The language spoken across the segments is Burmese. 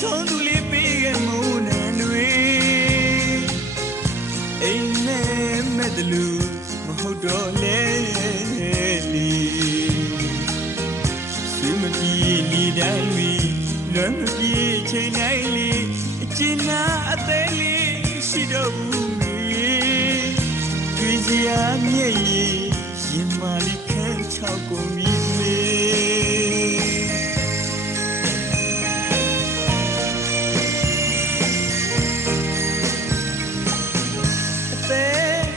ဆုံးသူလေးပေးခဲ့မုန်းနံတွေအိမ်နဲ့မဲ့တလူမဟုတ်တော့လေလေဆွေမပြေလီတိုင်းမီလွမ်းမပြေချိန်တိုင်းလေးအကျဉ်းနာအသေးလေးရှိတော့ဘူးတွေ့စရာမြဲ့ရင်မာလေးခန်းချောက်ကုန်ပြီ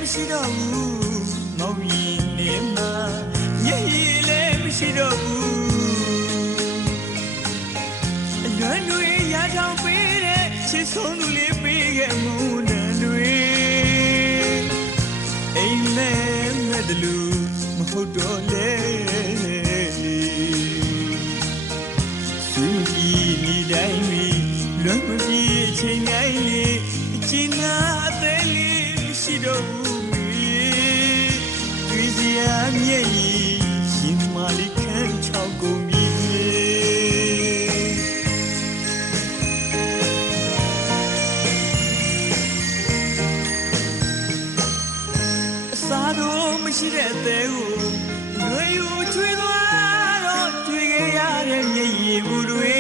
မရှိတော့ဘူးမောင်ရင်နေမှာညရည်လည်းမရှိတော့ဘူးအလွမ်းတွေရထောင်ပေးတဲ့ချစ်ဆုံးသူလေးပေးခဲ့မုန်းတဲ့တွေအိမ်မဲ့မဲ့တလူမဟုတ်တော့လေသူကြီးဒီတိုင်းမီလွမ်းမပြေချိန်တိုင်းလေးအကျဉ်းနာအသေးလေးမရှိတော့ဘူးမြဲ့ရင်မာလေးခန်းချောက်ကုန်ပြီအစားတော့မရှိတဲ့အသေးကိုလွယ်ယူချွေးသွားတော့တွေ့ခဲ့ရတဲ့မျက်ရည်ဘူးတွေ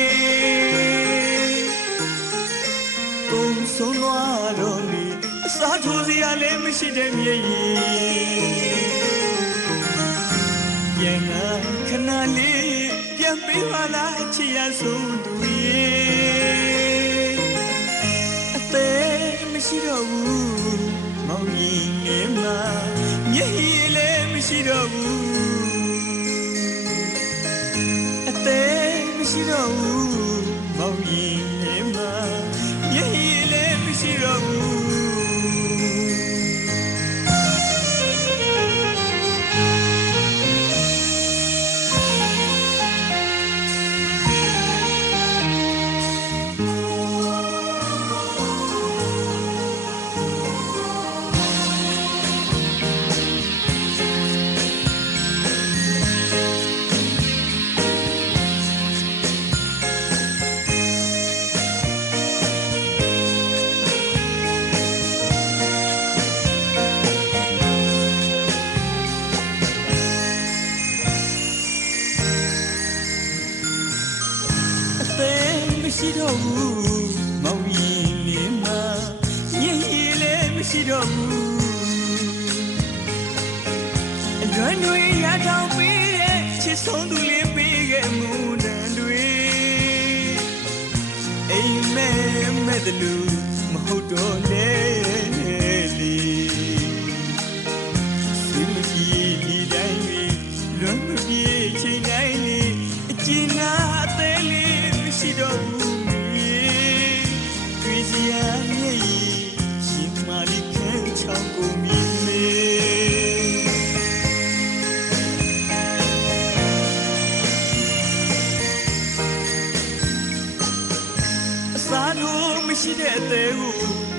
ကုန်ဆုံးသွားတော့လေအစားထိုးစရာလည်းမရှိတဲ့မျက်ရည်ပြန်ငါခဏလေးပြန်ပေးပါလားချစ်ရဆုံးသူရဲ့အသေးမရှိတော့ဘူးမောင်ရင်လေးမှာမျက်ရည်လည်းမရှိတော့ဘူးအသေးမရှိတော့ဘူးမောင်ရင်လေးမှာမျက်ရည်လည်းမရှိတော့ဘူးမရှိတော့ဘူးမောင်ရင်လေးမှာညင်ရည်လည်းမရှိတော့ဘူးအလွမ်းတွေရထောင်ပေးတဲ့ချစ်ဆုံးသူလေးပေးခဲ့မုန်းတဲ့တွေအိမ်မဲ့တလူမဟုတ်တော့လေလေသူမပြေဒီတိုင်းလေးလွမ်းမပြေချိန်တိုင်းလေးအကျဉ်းနာအသေးလေးမရှိတော့ဘူးစားလို့မရှိတဲ့အသေးကို